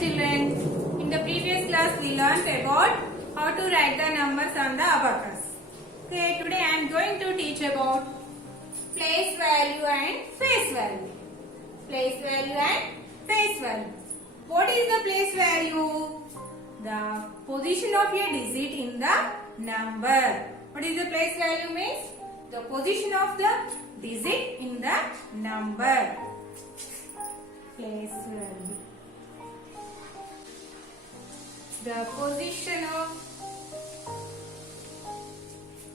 children. In the previous class we learnt about how to write the numbers on the abacus. Okay, today I am going to teach about place value and face value. Place value and face value. What is the place value? The position of a digit in the number. What is the place value means? The position of the digit in the number. Place value. The position of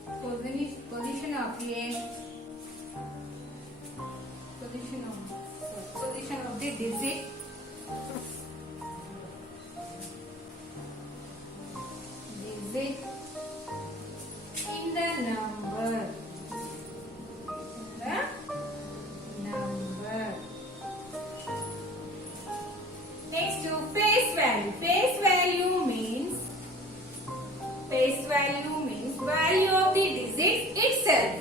a position of the digit in the number. Next to face value. Face value means value of the digit itself.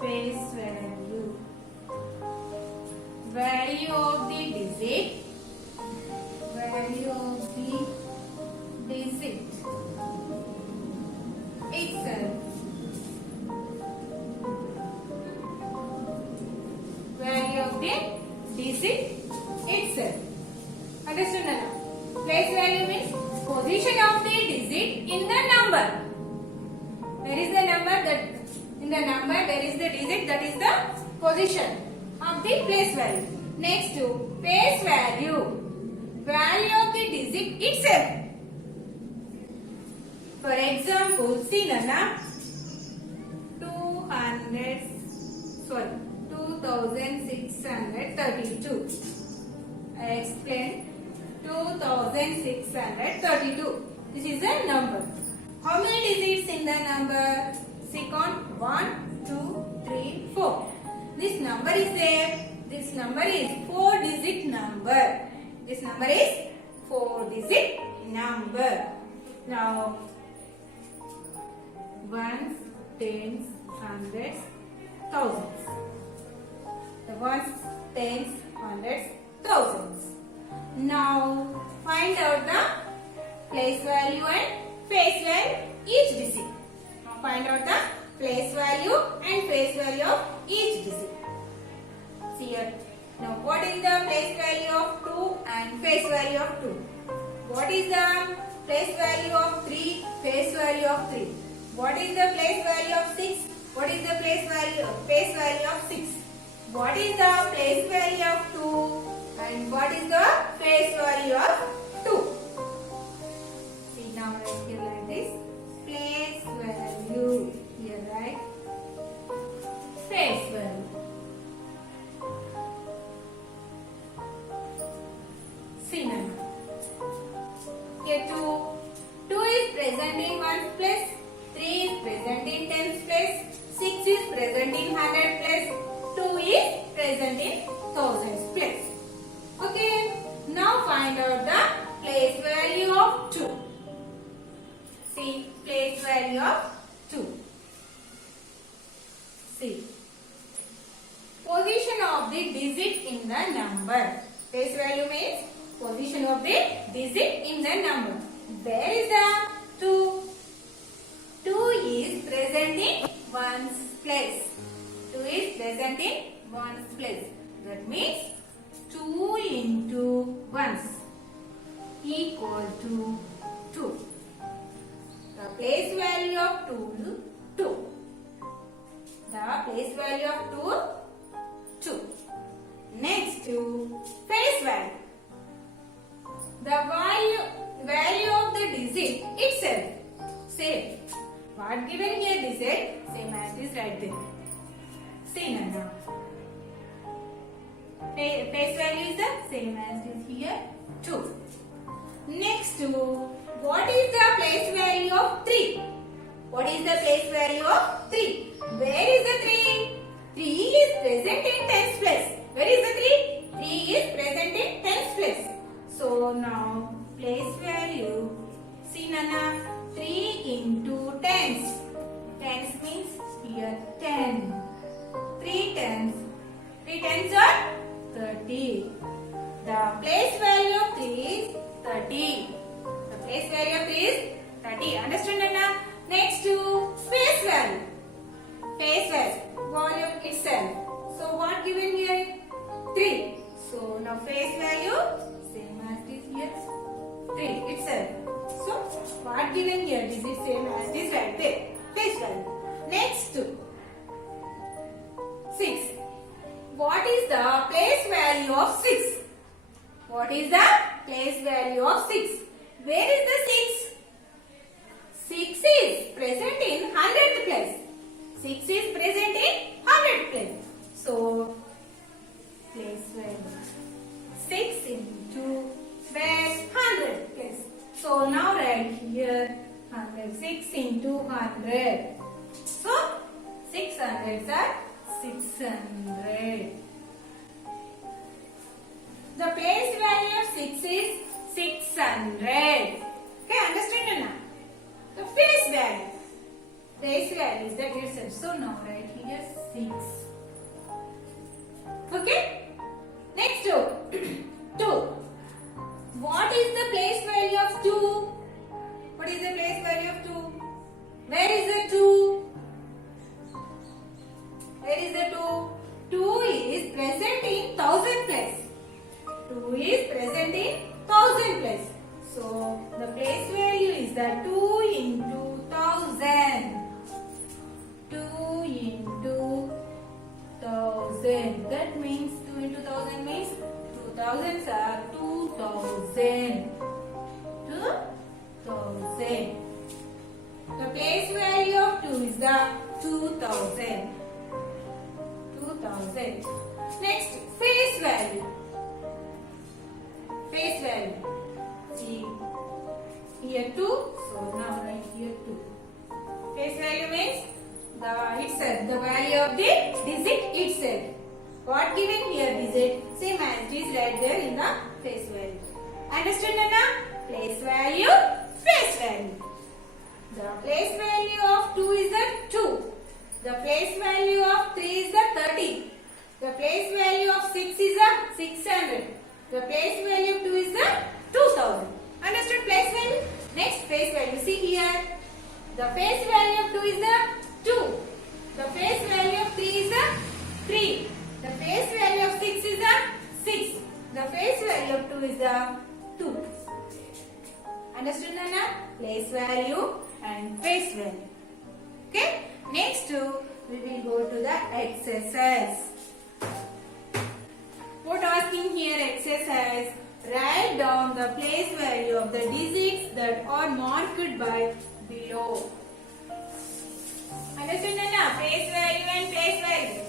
Face value. Value of the digit. Value of the digit itself. Value of the digit itself. Understood now? Place value means position of the digit in the number. There is the number that in the number there is the digit, that is the position of the place value. Next to face value. Value of the digit itself. For example, see Nana, 2632. I explained 2632. This is a number. How many digits in the number? Second, 1, 2, 3, 4. This number is there. This number is 4-digit number. This number is 4-digit number. Now, ones, tens, hundreds, thousands. The ones, tens, hundreds, thousands. Now, find out the place value and face value each digit. Now, find out the place value and face value of each digit. See here. Now, what is the place value of 2 and face value of 2? What is the place value of 3, face value of 3? What is the place value of 6? What is the face value of 6? What is the place value of 2? And what is the face value of 2? See, now write here like this. Place value. Here write face value. See now. Here 2 is present in 1's place, 3 is present in 10's place, 6 is present in 100's place, 2 is present in 1000's place. Okay. Now find out the place value of 2. See, place value of 2. See. Position of the digit in the number. Place value means position of the digit in the number. Where is the 2? 2 is present in 1's place. 2 is present in 1's place. That means 2 into 1's equal to 2. The place value of 2. The place value of 2. Next to face value. The value of the digit itself. Same. What given here digit? Same as is right there. See now. Face value is the same as is here 2. Next to what is the place value of 3? What is the place value of 3? Where is the 3? 3 is present in 10's place. Where is the 3? 3 is present in 10's place. So now place value. See Nana, 3 into 10's. 10's means here 10. 3 tens. 3 tens are 30. 30. The place value of 3 is 30. The place value of 3 is 30. Understand, Anna? Next to face value. Face value. Volume itself. So what given here? 3. So now face value same as this here. 3 itself. So what given here? This is same as this right there. Face value. Next to 6. What is the place value of 6? What is the place value of 6? Where is the 6? 6 is present in 100th place. 6 is present in 100th place. So, place value 6 into where 100 place. So, now write here 100. 6 into 100. So, 600s are 600. The place value of 6 is 600. Okay, understand now? The face value. Face value is that itself. So now write here 6. Okay? Next 2. 2. What is the place value of 2? What is the place value of 2? Where is the 2? Where is the 2? 2 is present in 1000 place. 2 is present in 1000 place. So, the place value is the 2 into 1000. 2 into 1000. That means 2 into 1000 means 2000s are 2000. 2000. The place value of 2 is the 2000. 2000. Next, face value. Face value. See, here 2. So now write here 2. Face value means the value of the digit itself. What given here digit? Same as it is right there in the face value. Understand, Anna? Place value, face value. The place value of 2 is the 2. The place value of 3 is the 30. The place value of 6 is the 600. The place value of 2 is the 2000. Understood place value? Next face value. See here. The face value of 2 is the 2. The face value of 3 is the 3. The face value of 6 is the 6. The face value of 2 is the 2. Understood, Nana? Place value and face value. Okay? Next we will go to the exercise. What asking here exercise? Write down the place value of the digits that are marked by below. Understand, Nana? Place value and place value.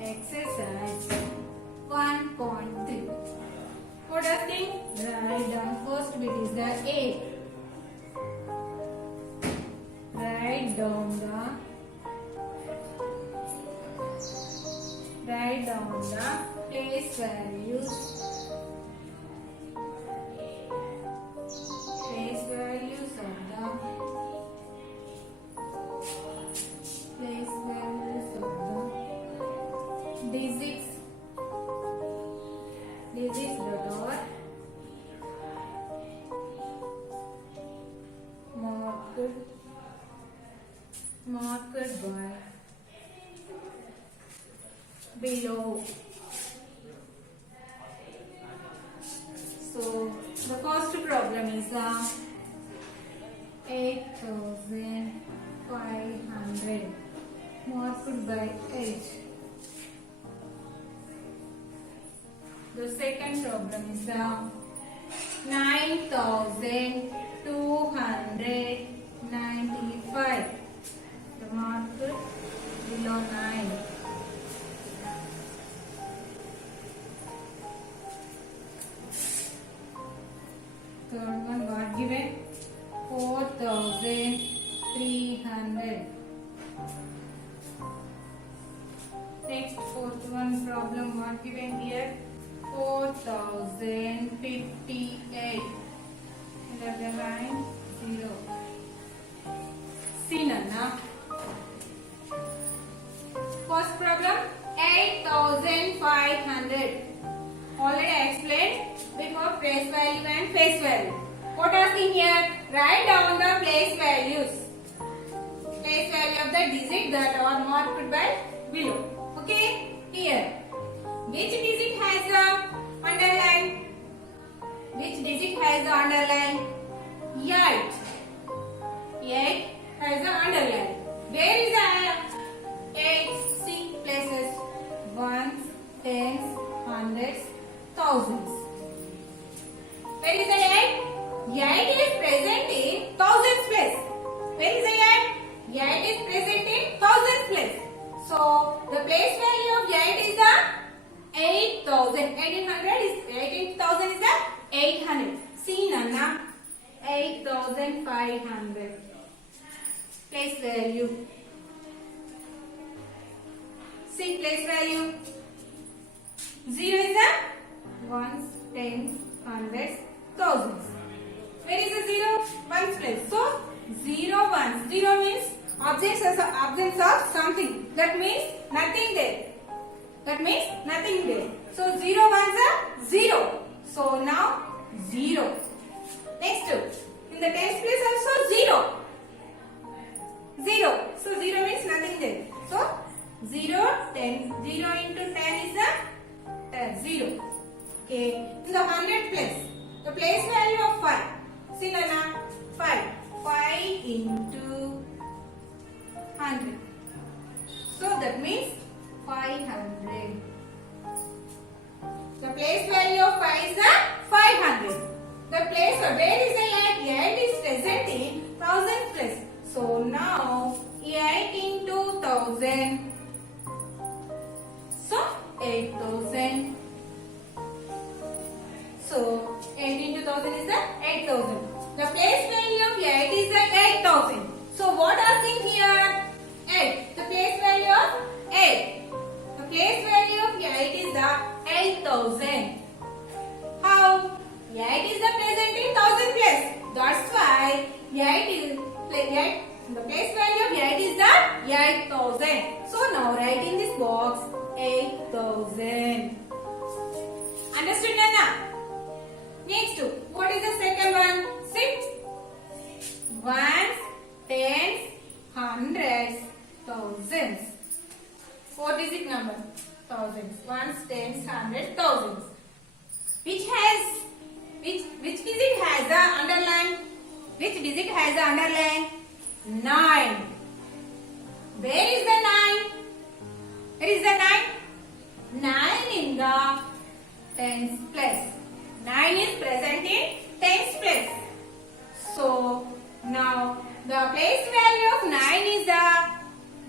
Exercise 1.3. What are things? Write down first bit is the A. Write down the place values. Place values of the digits that are marked by below. So the first problem is 8,500 marked by 8. The second problem is 9,295. The marked below 9. Third one got given 4,000 300. Next, fourth one problem what given here? 4058. Under the line 0. See Nana. First problem 8500. Already I explained before place value and face value. What are seen here? Write down the place values. Place value of the digit that are marked by below. Okay, here. Which digit has the underline? Which digit has the underline? 8. 8 has the underline. Where is the 8? See places. Ones, tens, hundreds, thousands. Where is the 8? 8 is present in thousands place. Where is the 8? 8 is present in thousands place. So the place value of 8 is the 8,000. 18,000 is the 800. See Nana, 8,500. Place value. See place value. 0 is the ones, tens, hundreds, thousands. Where is the 0? Ones place. So 0 ones. 0 means absence of something. That means nothing there. That means nothing there. So 0 ones are 0. So now 0. Next, in the tens place also 0. 0. So 0 means nothing there. So 0, 10. 0 into 10 is the 0. Okay. In the hundred place, the place value of 5. See Nana, 5. 5 into 100. So that means 500. The place value of 5 is the 500. The place where is the 8? 8 is present in 1000 place. So now 8 into 1000. So 8000. So 8 into 1000 is the 8000. The place value of 8 is the 8000. So what are things here? 8. The place value of 8. The place value of 8 is the 8000. How? 8 is the present in 1000 place. That's why 8 is the place value of 8 is the 8000. So now write in this box 8000. Understood Nana? Next, what is the second one? 6. Ones, tens, hundreds, thousands. 4-digit number. Thousands. Ones, tens, hundreds, thousands. Which digit has the underline? Which digit has the underline? 9. Where is the 9? Where is the 9? 9 in the tens place. 9 is present in tens place. So now the place value of 9 is the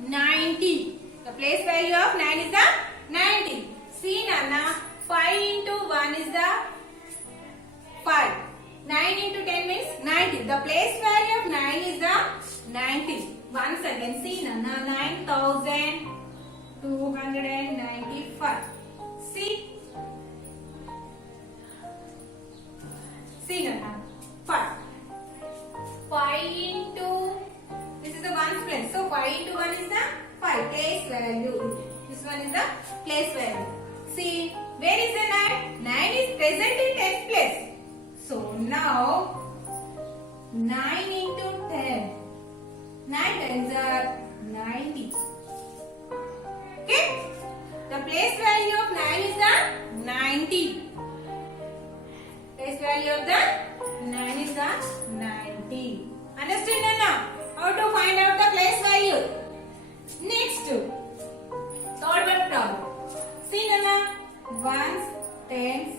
90. The place value of 9 is the 90. See Nana, 5 into 1 is the 5. 9 into 10 means 90. The place value of 9 is the 90. Once again, see Nana, 9295. See? See Nana, 5. 5 into, this is the ones place. So 5 into 1 is the 5. Place value. This one is the place value. See, where is the 9? 9 is present in 10th place. So now 9 into 10. 9 times are 90. Okay? The place value of 9 is the 90. Place value of the 9 is the 90. Understood Nana? How to find out the place value? Next, third one problem. See Nana, ones, tens,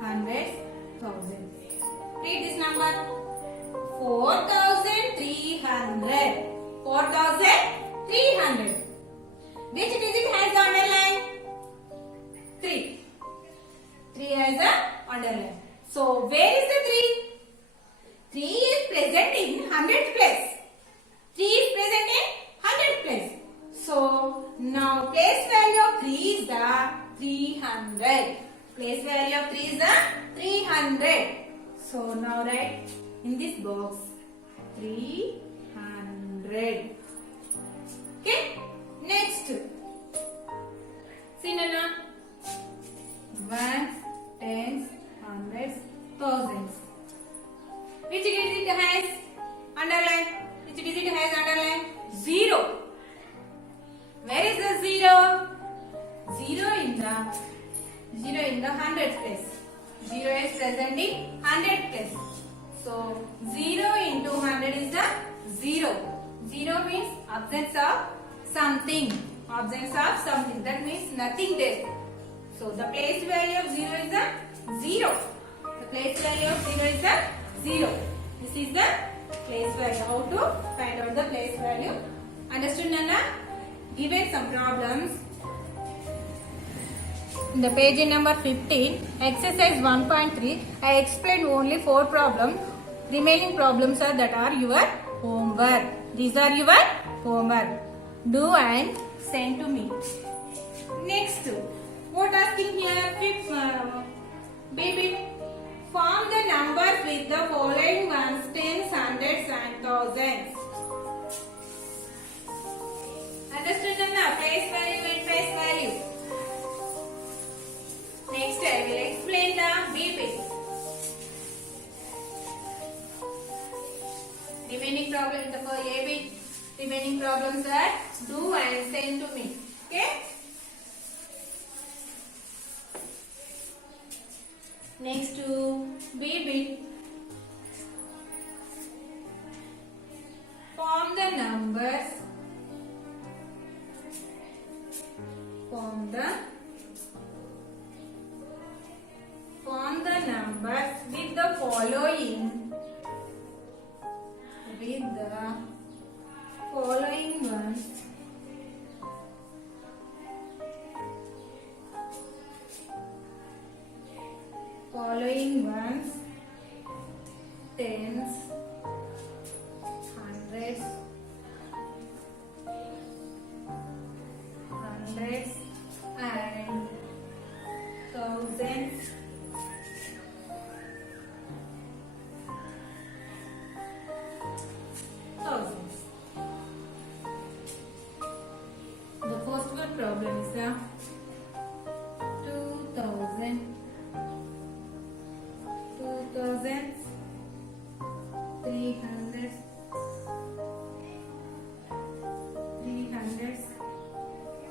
hundreds, thousands. Read this number. 4000 place value of 3 is the 300. Place value of 3 is the 300. So now write in this box 300. Okay. Next. See Nana. Ones, tens, hundreds, thousands. Which digit has underline? Which digit has underline? 0. Where is the 0? 0 in the hundred place. 0 is present in hundred place. So 0 into 100 is the 0. 0 means absence of something. Absence of something. That means nothing there. So the place value of 0 is the 0. The place value of 0 is the 0. This is the place value. How to find out the place value? Understood, Nana? Given some problems. In the page number 15, exercise 1.3, I explained only 4 problems. Remaining problems are your homework. These are your homework. Do and send to me. Next, what asking here? Baby, form the numbers with the following ones: tens, hundreds, and thousands. Understood, Anna? Place value and place value. Next, I will explain the BB. Remaining problem in the AB. Remaining problems are do and send to me. Okay? Next to BB. Form the numbers. Form the numbers with the following ones. Tens, hundreds, and thousands. The first one problem is the 2000, 300,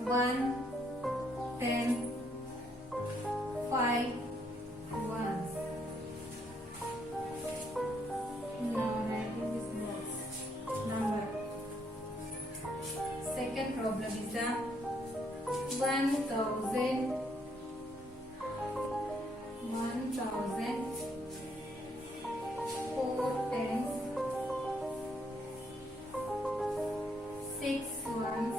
1, 10, 5 ones. Now writing this box number. Second problem is the 1000, 4 tens, 6 ones,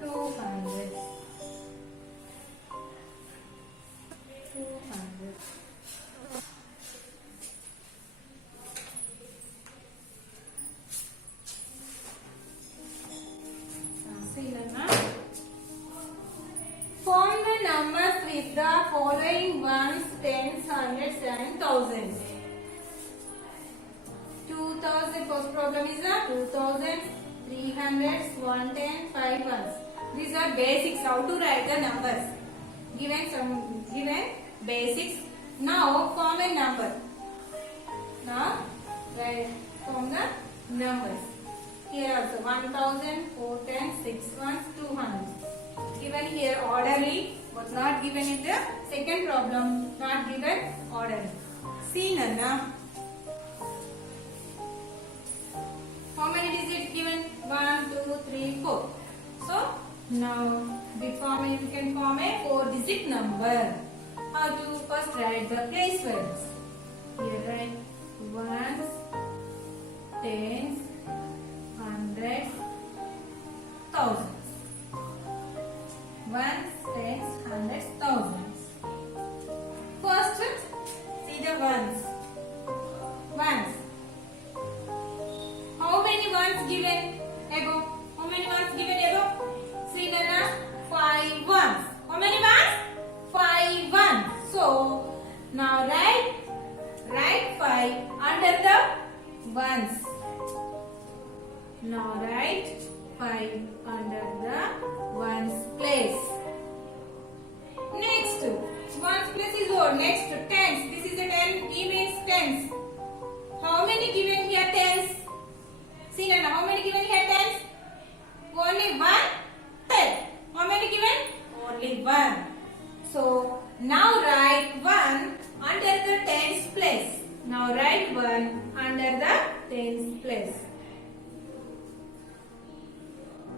200. Form the numbers with the following ones, tens, hundreds, and thousands. 2000, first problem is the 2000, 300, 110, 5 ones. These are basics. How to write the numbers? Given basics. Now form a number. Now form the numbers. Here also 1000, 4 tens, 6 ones, 200. Given here orderly, but not given in the second problem. Not given orderly. See Nana. How many digits given? 1, 2, 3, 4. So now we can form a 4-digit number. How to first write the place values? Here write ones, tens, hundreds, thousands. Ones, tens, hundreds, thousands. First, see the ones. Ones. How many ones given above? How many ones given above? ones. Now write 5 under the ones place. Next, ones place is what? Next, tens. This is a 10. E means tens. How many given here tens? See Nana, how many given here tens? Only one ten. How many given? Only one. So now write 1 under the tens place. Now write 1 under the tens place.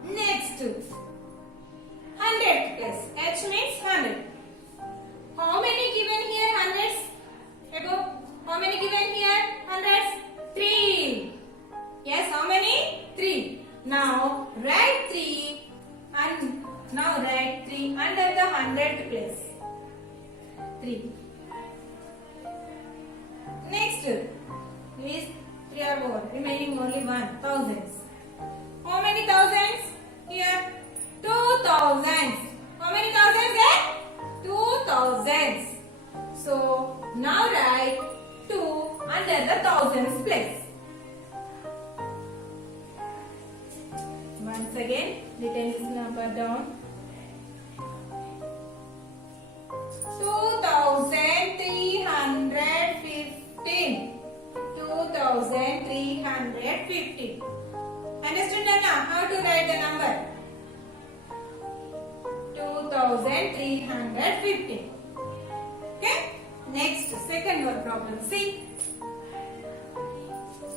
Next, 100 place. H means 100. How many given here hundreds? Above. How many given here hundreds? 3. Yes, how many? 3. Now write 3 and now write 3 under the 100th place. 3. Next is 3 or more. Remaining only 1. Thousands. How many thousands? Here 2 thousands. How many thousands there? 2 thousands. So now write 2 under the thousands place. Once again, written this number down. 2315. 2315. Understood Nana? How to write the number? 2315. Okay? Next, second word problem. See.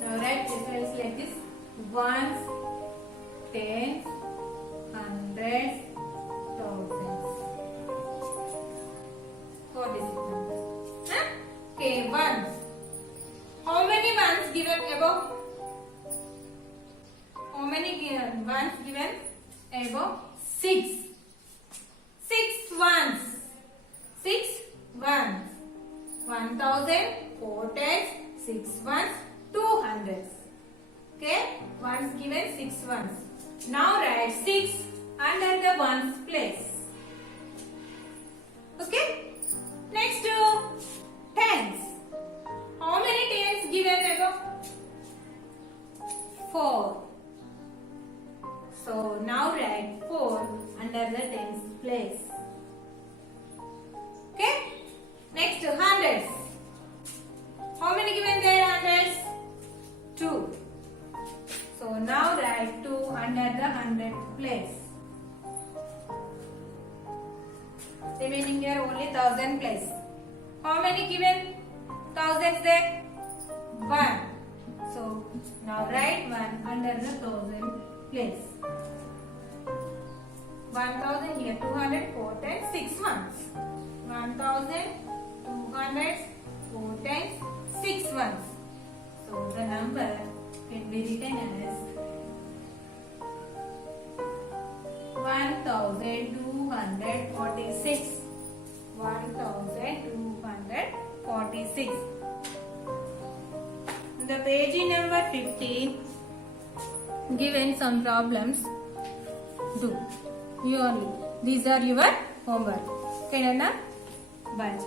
Now write difference like this. Ones, tens, hundreds, thousands. What is it? Huh? Okay, ones. How many ones given above? How many ones given above? 6. 6 ones. 6 ones. 1000, 4 tens, 6 ones, 200. Okay, ones given 6 ones. Now write 6 under the ones place. Okay, next tens. How many tens given above? 4. So now write 4 under the tens place. Okay, next hundreds. How many given there hundreds? 2. So now write 2 under the 100th place. Remaining here only 1000 place. How many given thousands there? 1. So now write 1 under the 1000 place. 1000 here 200, 4 times 6 ones. 1000, 200, 4 times 6 ones. So the number can be written as 1246. 1246. The page number 15 given some problems. Do you only. These are your homework. Okay, Nana? Bye.